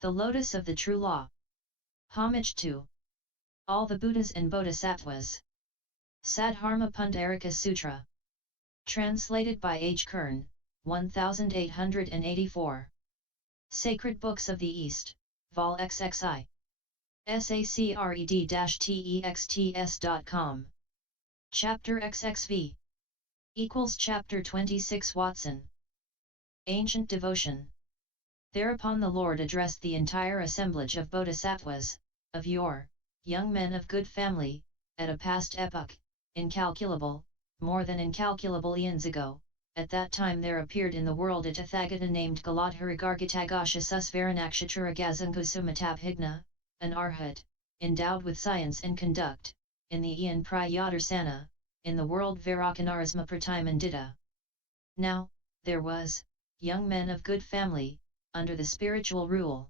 The Lotus of the True Law. Homage to all the Buddhas and Bodhisattvas. Sadharma Pundarika Sutra. Translated by H. Kern, 1884. Sacred Books of the East, Vol. XXI. Sacred-texts.com. Chapter XXV. Equals Chapter 26 Watson. Ancient Devotion. Thereupon the Lord addressed the entire assemblage of Bodhisattvas, of yore, young men of good family, at a past epoch, incalculable, more than incalculable eons ago. At that time there appeared in the world a Tathagata named Galadharigargitagasasusvaranakshatra an Arhat, endowed with science and conduct, in the Eon Prayadarsana, in the world Vairocanarisma Pratimandita. Now, there was, young men of good family, under the spiritual rule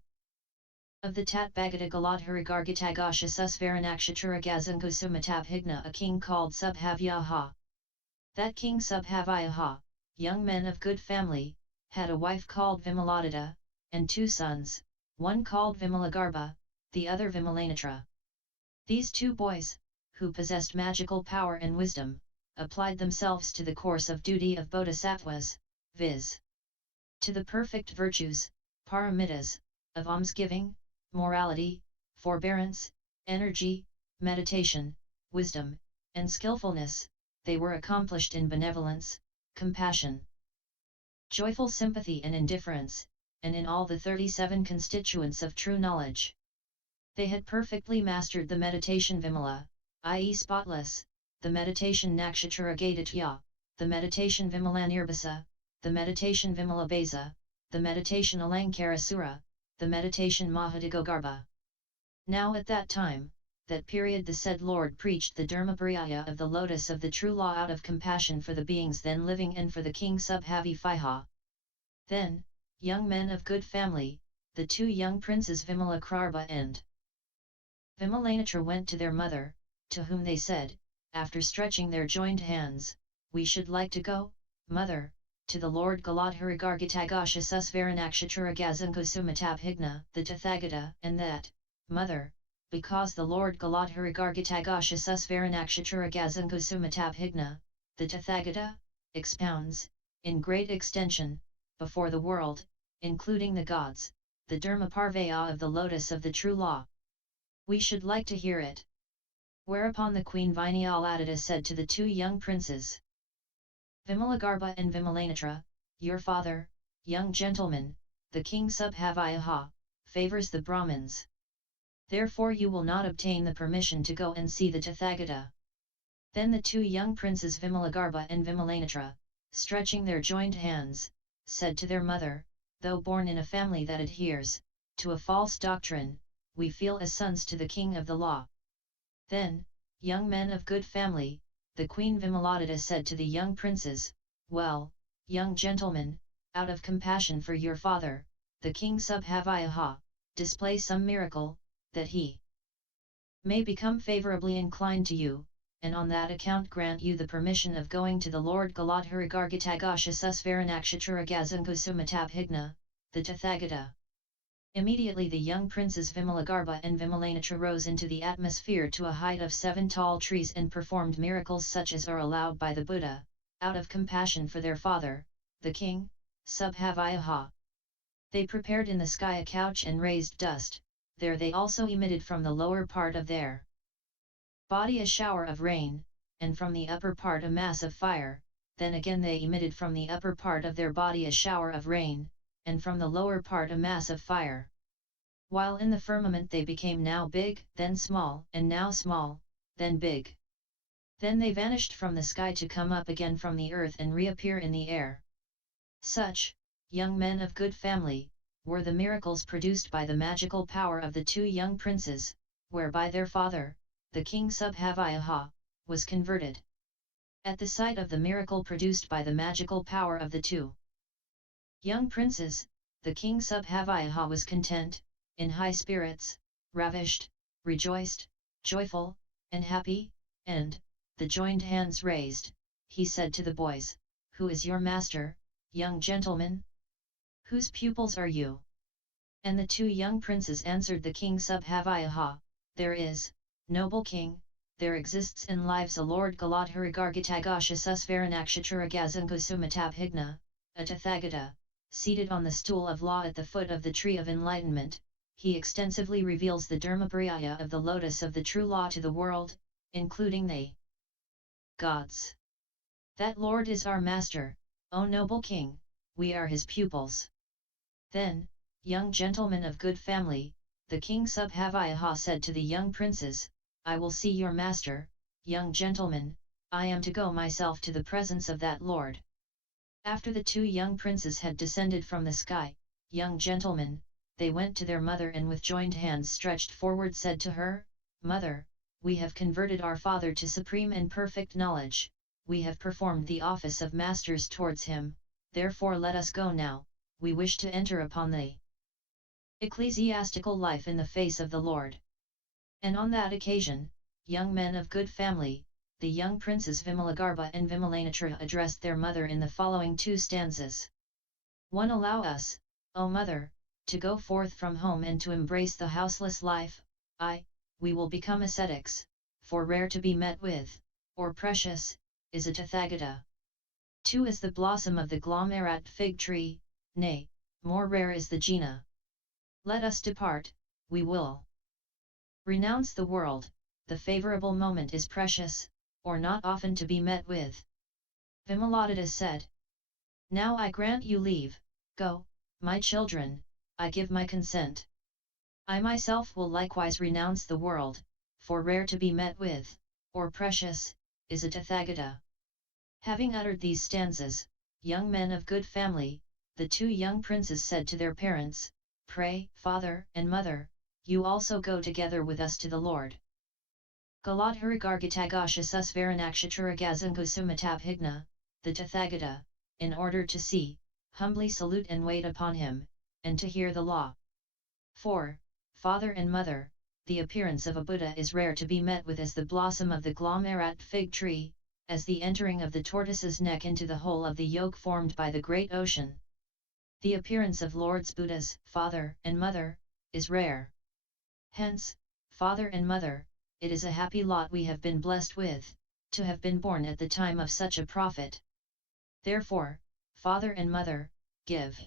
of the Tathagata Galadharigargitagasasusvaranakshatra a king called Subhavyuha. That king Subhavyuha, young men of good family, had a wife called Vimaladatta, and two sons, one called Vimalagarbha, the other Vimalanetra. These two boys, who possessed magical power and wisdom, applied themselves to the course of duty of bodhisattvas, viz. To the perfect virtues, paramitas, of almsgiving, morality, forbearance, energy, meditation, wisdom, and skillfulness. They were accomplished in benevolence, compassion, joyful sympathy and indifference, and in all the 37 constituents of true knowledge. They had perfectly mastered the meditation Vimala, i.e. spotless, the meditation Nakshatra, the meditation Vimalanirbhasa, the meditation Vimalabhasa, the meditation Alankarasura, the meditation Mahadigogarba. Now at that time, that period the said Lord preached the Dharmaparvaya of the Lotus of the True Law out of compassion for the beings then living and for the king Subhavyuha. Then, young men of good family, the two young princes Vimalagarbha and Vimalanetra went to their mother, to whom they said, after stretching their joined hands, "We should like to go, mother, to the Lord Galadharigargitagasasusvaranakshatra the Tathagata, and that, mother, because the Lord Galadharigargitagasasusvaranakshatra the Tathagata, expounds, in great extension, before the world, including the gods, the Dharmaparvaya of the Lotus of the True Law. We should like to hear it." Whereupon the queen Vinialadatta said to the two young princes, Vimalagarbha and Vimalanetra, "Your father, young gentleman, the king Subhavyuha, favours the Brahmans. Therefore you will not obtain the permission to go and see the Tathagata." Then the two young princes Vimalagarbha and Vimalanetra, stretching their joined hands, said to their mother, "Though born in a family that adheres to a false doctrine, we feel as sons to the king of the law." Then, young men of good family, the queen Vimaladatta said to the young princes, "Well, young gentlemen, out of compassion for your father, the king Subhavyuha, display some miracle, that he may become favourably inclined to you, and on that account grant you the permission of going to the Lord Galadharigargitagasasusvaranakshatra the Tathagata." Immediately the young princes Vimalagarbha and Vimalanetra rose into the atmosphere to a height of 7 tall trees and performed miracles such as are allowed by the Buddha, out of compassion for their father, the king, Subhavyuha. They prepared in the sky a couch and raised dust, there they also emitted from the lower part of their body a shower of rain, and from the upper part a mass of fire, then again they emitted from the upper part of their body a shower of rain, and from the lower part a mass of fire. While in the firmament they became now big, then small, and now small, then big. Then they vanished from the sky to come up again from the earth and reappear in the air. Such, young men of good family, were the miracles produced by the magical power of the two young princes, whereby their father, the king Subhavyuha, was converted. At the sight of the miracle produced by the magical power of the two young princes, the king Subhavyuha was content, in high spirits, ravished, rejoiced, joyful, and happy, and, the joined hands raised, he said to the boys, "Who is your master, young gentlemen? Whose pupils are you?" And the two young princes answered the king Subhavyuha, there is, noble king, there exists in lives a Lord Galadharigargitagasusvaranakshachuragazankusumatabhigna, a Tathagata, seated on the stool of law at the foot of the tree of enlightenment. He extensively reveals the Dharmaparvaya of the lotus of the true law to the world, including the gods. That Lord is our master, O noble king, we are his pupils. Then, young gentlemen of good family, the king Subhavyuha said to the young princes, I will see your master, young gentlemen, I am to go myself to the presence of that Lord. After the two young princes had descended from the sky, young gentlemen, they went to their mother and with joined hands stretched forward said to her, Mother, we have converted our father to supreme and perfect knowledge, we have performed the office of masters towards him, therefore let us go now, we wish to enter upon the ecclesiastical life in the face of the Lord. And on that occasion, young men of good family, the young princes Vimalagarbha and Vimalanetra addressed their mother in the following two stanzas. 1. Allow us, O mother, to go forth from home and to embrace the houseless life, we will become ascetics, for rare to be met with, or precious, is a Tathagata. 2. Is the blossom of the glomerat fig tree, nay, more rare is the Jina. Let us depart, we will renounce the world, the favourable moment is precious, or not often to be met with. Vimaladatta said, Now I grant you leave, go, my children, I give my consent. I myself will likewise renounce the world, for rare to be met with, or precious, is a Tathagata. Having uttered these stanzas, young men of good family, the two young princes said to their parents, Pray, father and mother, you also go together with us to the Lord. Galadharigargitagasusvaranakshachuragazankusumatabhigna, the Tathagata, in order to see, humbly salute and wait upon him, and to hear the law. 4. Father and mother, the appearance of a Buddha is rare to be met with as the blossom of the glomerat fig tree, as the entering of the tortoise's neck into the hole of the yolk formed by the great ocean. The appearance of Lords Buddhas, father and mother, is rare. Hence, father and mother, it is a happy lot we have been blessed with, to have been born at the time of such a prophet. Therefore, father and mother, give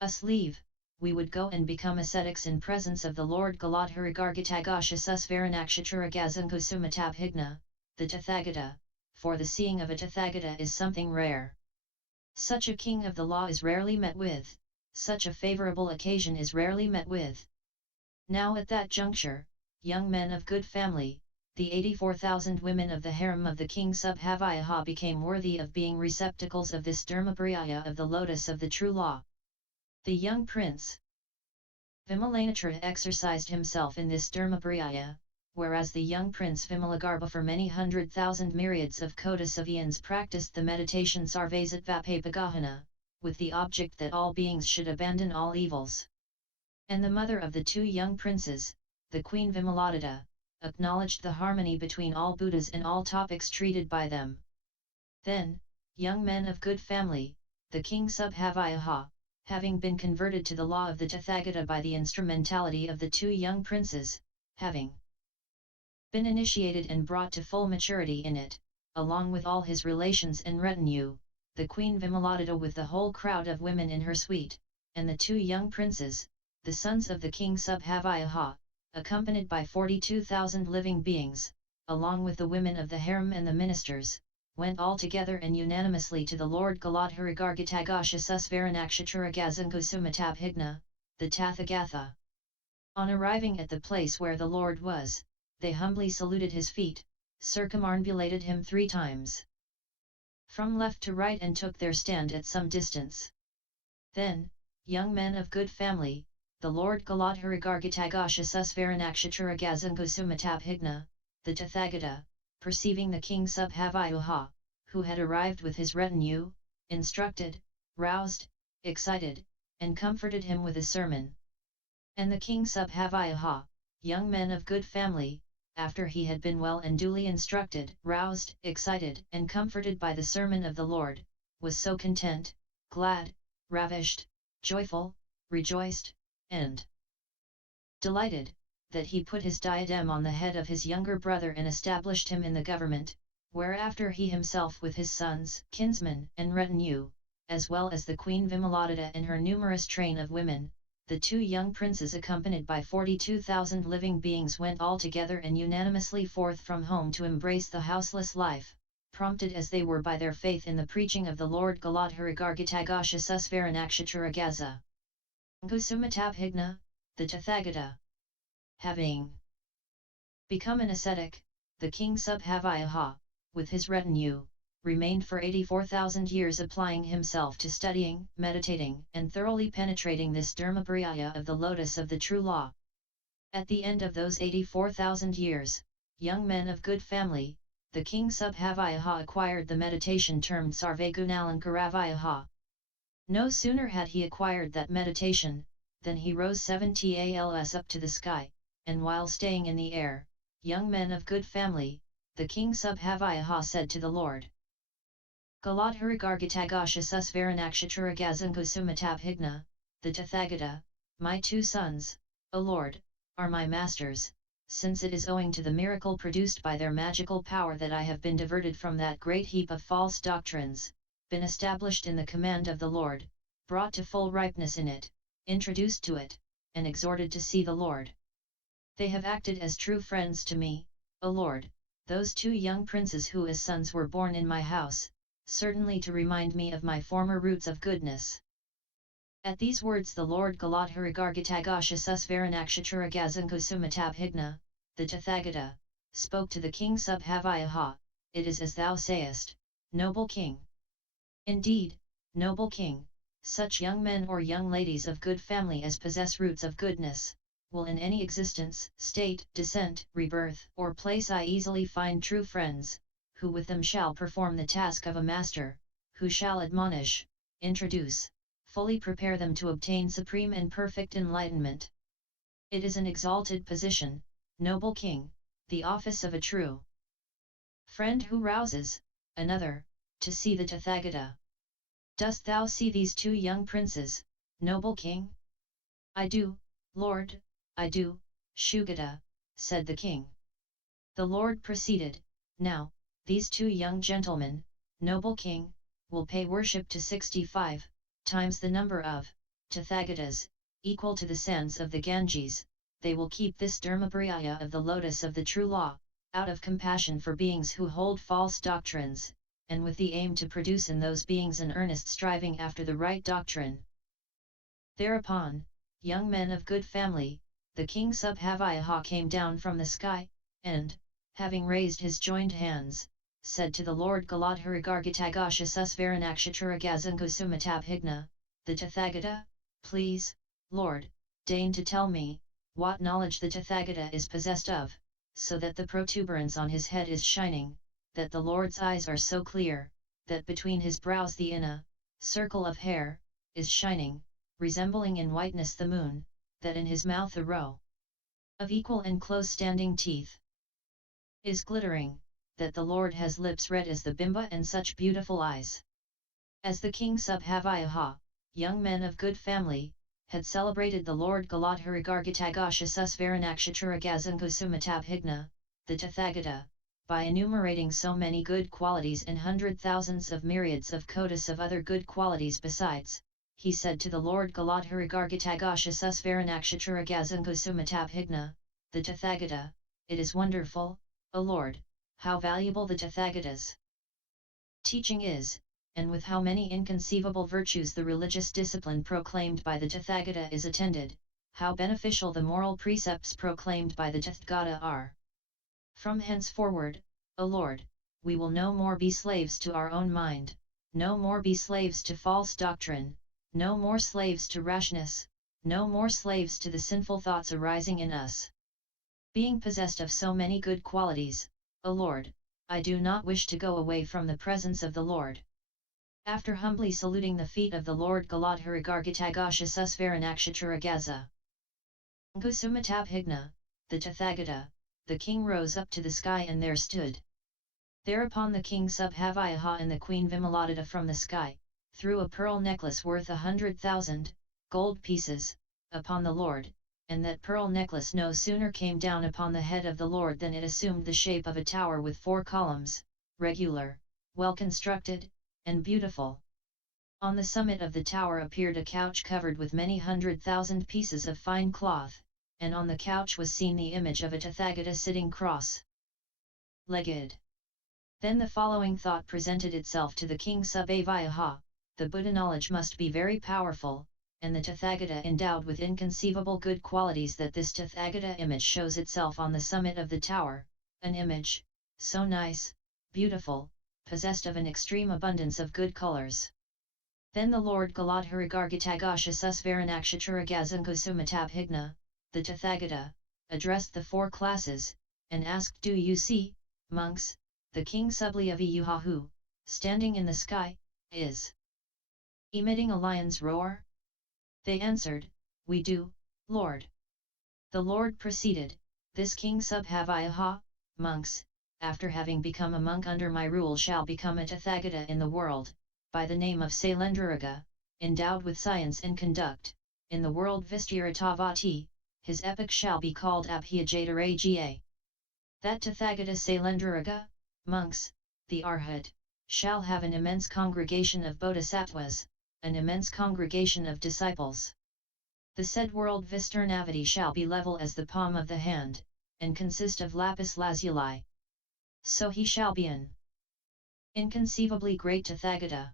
us leave, we would go and become ascetics in presence of the Lord Galadharigargitagasusvaranakshachuragazankusumatabhigna, the Tathagata, for the seeing of a Tathagata is something rare. Such a king of the law is rarely met with, such a favourable occasion is rarely met with. Now at that juncture, young men of good family, the 84,000 women of the harem of the king Subhavyuha became worthy of being receptacles of this Dharmaparvaya of the lotus of the true law. The young prince Vimalanetra exercised himself in this Dharmaparvaya, whereas the young prince Vimalagarbha for many 100,000 myriads of kotis of eons practiced the meditation Sarvasattvapapagahana, with the object that all beings should abandon all evils. And the mother of the two young princes, the Queen Vimaladatta, acknowledged the harmony between all Buddhas and all topics treated by them. Then, young men of good family, the king Subhavyuha, having been converted to the law of the Tathagata by the instrumentality of the two young princes, having been initiated and brought to full maturity in it, along with all his relations and retinue, the Queen Vimaladatta with the whole crowd of women in her suite, and the two young princes, the sons of the king Subhavyuha, accompanied by 42,000 living beings, along with the women of the harem and the ministers, went all together and unanimously to the Lord Galadharigargitagasusvaranakshachuragazankusumatabhigna, the Tathagata. On arriving at the place where the Lord was, they humbly saluted his feet, circumambulated him 3 times from left to right and took their stand at some distance. Then, young men of good family, the Lord Galadharigargitagasusvaranakshachuragazankusumatabhigna, the Tathagata, perceiving the king Subhavyuha, who had arrived with his retinue, instructed, roused, excited, and comforted him with a sermon. And the king Subhavyuha, young men of good family, after he had been well and duly instructed, roused, excited, and comforted by the sermon of the Lord, was so content, glad, ravished, joyful, rejoiced, and delighted, that he put his diadem on the head of his younger brother and established him in the government, whereafter he himself with his sons, kinsmen, and retinue, as well as the Queen Vimaladatta and her numerous train of women, the two young princes accompanied by 42,000 living beings went all together and unanimously forth from home to embrace the houseless life, prompted as they were by their faith in the preaching of the Lord Galadharigargitagosha Susvaranakshatra Kusumatabhigna, the Tathagata. Having become an ascetic, the king Subhavyuha, with his retinue, remained for 84,000 years applying himself to studying, meditating, and thoroughly penetrating this Dharmaparvaya of the lotus of the true law. At the end of those 84,000 years, young men of good family, the king Subhavyuha acquired the meditation termed Sarvagunalankaravayuha. No sooner had he acquired that meditation, than he rose 7 tals up to the sky, and while staying in the air, young men of good family, the king Subhavyuha said to the Lord Galadharigargitagosha Susvaranakshatra the Tathagata, my two sons, O Lord, are my masters, since it is owing to the miracle produced by their magical power that I have been diverted from that great heap of false doctrines, been established in the command of the Lord, brought to full ripeness in it, introduced to it, and exhorted to see the Lord. They have acted as true friends to me, O Lord, those two young princes who as sons were born in my house, certainly to remind me of my former roots of goodness. At these words the Lord Galadharigargitagosha Susvaranakshatra the Tathagata, spoke to the king Subhavyuha, it is as thou sayest, noble king. Indeed, noble king, such young men or young ladies of good family as possess roots of goodness, will in any existence, state, descent, rebirth, or place I easily find true friends, who with them shall perform the task of a master, who shall admonish, introduce, fully prepare them to obtain supreme and perfect enlightenment. It is an exalted position, noble king, the office of a true friend who rouses, another, to see the Tathagata. Dost thou see these two young princes, noble king? I do, Lord, I do, Shugata, said the king. The Lord proceeded, now, these two young gentlemen, noble king, will pay worship to 65 times the number of Tathagatas, equal to the sands of the Ganges. They will keep this Dharmaparvaya of the lotus of the true law, out of compassion for beings who hold false doctrines, and with the aim to produce in those beings an earnest striving after the right doctrine. Thereupon, young men of good family, the king Subhavyuha came down from the sky, and, having raised his joined hands, said to the Lord Galadharigargitagosha Susvaranakshatra the Tathagata, please, Lord, deign to tell me, what knowledge the Tathagata is possessed of, so that the protuberance on his head is shining, that the Lord's eyes are so clear, that between his brows the inner circle of hair is shining, resembling in whiteness the moon, that in his mouth a row of equal and close-standing teeth is glittering, that the Lord has lips red as the bimba and such beautiful eyes. As the king Subhavyuha, young men of good family, had celebrated the Lord Galadharigargitagosha Susvaranakshatra the Tathagata, by enumerating so many good qualities and hundred thousands of myriads of kotis of other good qualities besides, he said to the Lord Galadharigargitagosha Susvaranakshatra the Tathagata, it is wonderful, O Lord, how valuable the Tathagata's teaching is, and with how many inconceivable virtues the religious discipline proclaimed by the Tathagata is attended, how beneficial the moral precepts proclaimed by the Tathagata are. From henceforward, O Lord, we will no more be slaves to our own mind, no more be slaves to false doctrine, no more slaves to rashness, no more slaves to the sinful thoughts arising in us. Being possessed of so many good qualities, O Lord, I do not wish to go away from the presence of the Lord. After humbly saluting the feet of the Lord Galadharigargitagosha Susvaranakshatra the Tathagata, the king rose up to the sky and there stood. Thereupon the king Subhavyuha and the queen Vimaladatta from the sky, threw a pearl necklace worth 100,000 gold pieces, upon the Lord, and that pearl necklace no sooner came down upon the head of the Lord than it assumed the shape of a tower with 4 columns, regular, well constructed, and beautiful. On the summit of the tower appeared a couch covered with many 100,000 pieces of fine cloth, and on the couch was seen the image of a Tathagata sitting cross-legged. Then the following thought presented itself to the king Subhavyuha: the Buddha knowledge must be very powerful, and the Tathagata endowed with inconceivable good qualities, that this Tathagata image shows itself on the summit of the tower, an image, so nice, beautiful, possessed of an extreme abundance of good colors. Then the Lord Galadharigargitagasha Susvaranakshatra the Tathagata, addressed the 4 classes, and asked, "Do you see, monks, the king Subhavyuha who, standing in the sky, is emitting a lion's roar?" They answered, "We do, Lord." The Lord proceeded, "This king Subhavyuha, monks, after having become a monk under my rule shall become a Tathagata in the world, by the name of Sailendravaraga, endowed with science and conduct, in the world Vistiratavati, his epoch shall be called Abhyajataraga. That Tathagata Sailendravaraga, monks, the Arhat, shall have an immense congregation of bodhisattvas, an immense congregation of disciples. The said world Vistarnavati shall be level as the palm of the hand, and consist of lapis lazuli. So he shall be an inconceivably great Tathagata.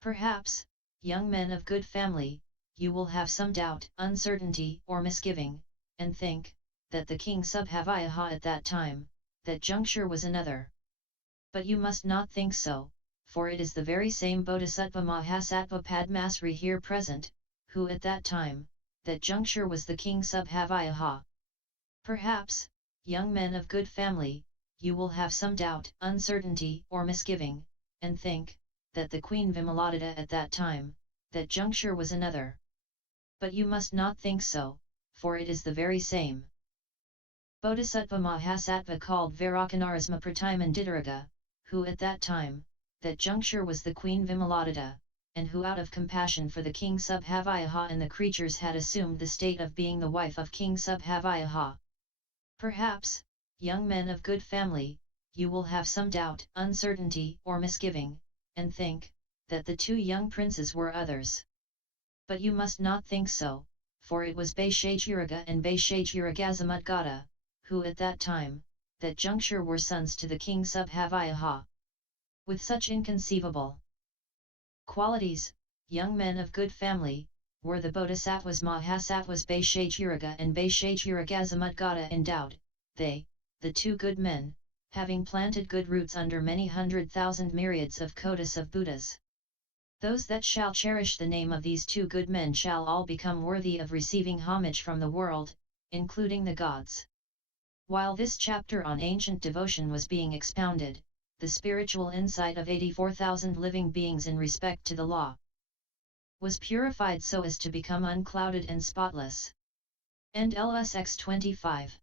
Perhaps, young men of good family, you will have some doubt, uncertainty, or misgiving, and think that the king Subhavyuha at that time, that juncture, was another. But you must not think so, for it is the very same Bodhisattva Mahasattva Padmasri here present, who at that time, that juncture, was the king Subhavyuha. Perhaps, young men of good family, you will have some doubt, uncertainty, or misgiving, and think that the Queen Vimaladatta at that time, that juncture, was another. But you must not think so, for it is the very same Bodhisattva Mahasattva called Vairocanarisma Pratimanditaraga, who at that time, that juncture, was the Queen Vimaladatta, and who out of compassion for the king Subhavyuha and the creatures had assumed the state of being the wife of king Subhavyuha. Perhaps, young men of good family, you will have some doubt, uncertainty, or misgiving, and think that the 2 young princes were others. But you must not think so, for it was Vaishajiraga and Vaishajiragasamudgata, who at that time, that juncture, were sons to the king Subhavyuha. With such inconceivable qualities, young men of good family, were the Bodhisattvas Mahasattvas Vaishajiraga and Vaishajiragasamudgata endowed, they, the 2 good men, having planted good roots under many 100,000 myriads of kotis of Buddhas. Those that shall cherish the name of these 2 good men shall all become worthy of receiving homage from the world, including the gods. While this chapter on ancient devotion was being expounded, the spiritual insight of 84,000 living beings in respect to the law was purified so as to become unclouded and spotless. End LSX 25.